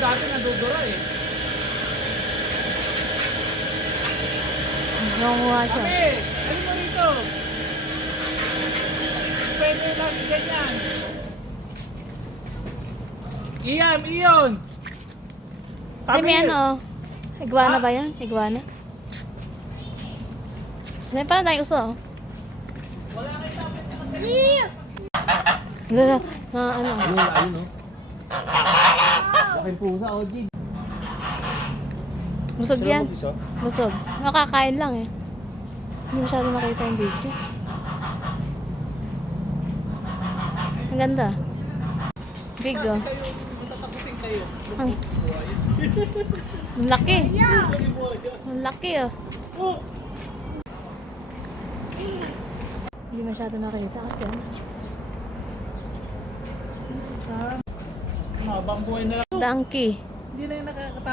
dati nadudura eh. Nangunguha siya. Kami, ano mo rito? Pwede lang ganyan. Iyon. Ay, may ano, oh. Iguana ba yan? Iguana? May pala tayong uso, oh. Wala kayo tapit na kasi. Lala, na ano. Ayun o. Laking pusa o, Jig. Busog yan. Busog. Nakakain lang eh. Hindi masyado makita yung video. Ang ganda. Big oh. Tatakutin kayo. Ang laki. Ang laki oh. Oh! Hindi masyado nakita kasi ano. Mabang buhay na lang. Donkey. Hindi na yung nakakatakot.